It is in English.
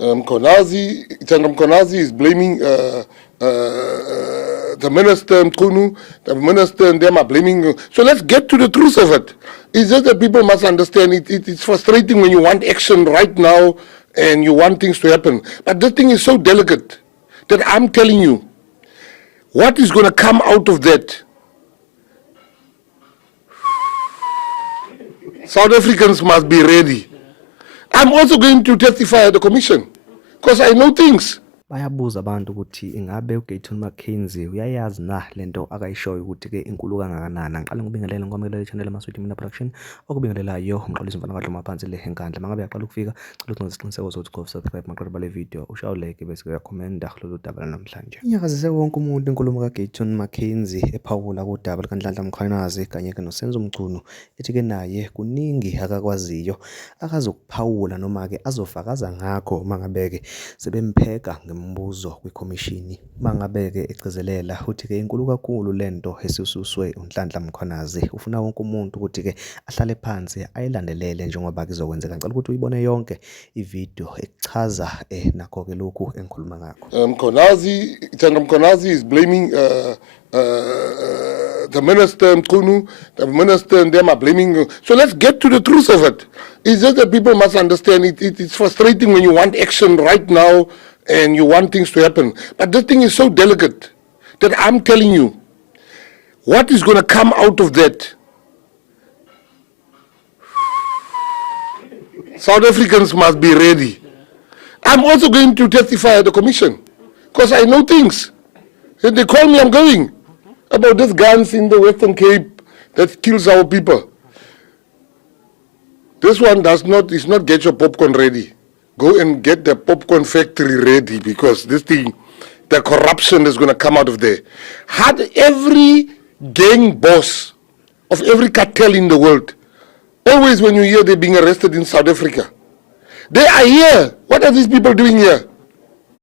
Tandra Mkonazi is blaming the minister, Mkunu, the minister, and them are blaming. So let's get to the truth of it. It's just that people must understand it's frustrating when you want action right now and you want things to happen. But this thing is so delicate that I'm telling you, what is going to come out of that? South Africans must be ready. I'm also going to testify at the commission because I know things. Bayabuza abantu ukuthi ingabe uGayton McKenzie uyayazi na lento akayishoyo ukuthi ke inkulu kangakanani. Ngiqale ngibingelele ngomelela channel amaSweet Mina Production okubingelelayo umxolisi mfana kadlo maphansi le enkandla. Mangabe uyaqala ukufika cela ukuthi ngisiqiniseko sokuthi go subscribe maqala bale video ushaw like bese uyakhomenda lolu daba namhlanje. Inyakazise wonke umuntu inkulumo kaGayton McKenzie ephawula kodaba likaNhlanhla Mkhwanazi kanye ke noSenzo Mchunu ethi ke naye kuningi akakwaziyo akazokuphawula noma ke azofakaza ngakho mangabeke sebempheka mbuzo kwikhomishini mangabeke egcizelela uthi ke inkulu kakhulu lento esisuswe uNhlanhla Mkhwanazi ufuna wonke umuntu ukuthi ke ahlale phansi ayilandelele njengoba kuzokwenzeka. Ngicela ukuthi uyibone yonke ivideo echaza nakho ke lokhu engikhuluma ngakho. Tandra Mkonazi is blaming the minister, Mkunu, the minister, and them are blaming. So let's get to the truth of it. It's just that people must understand it's frustrating when you want action right now and you want things to happen. But this thing is so delicate that I'm telling you, what is going to come out of that? South Africans must be ready. I'm also going to testify at the commission because I know things. If they call me, I'm going. About these guns in the Western Cape that kills our people. This one is not get your popcorn ready. Go and get the popcorn factory ready because this thing, the corruption is going to come out of there. Had every gang boss of every cartel in the world, always when you hear they're being arrested in South Africa, they are here. What are these people doing here?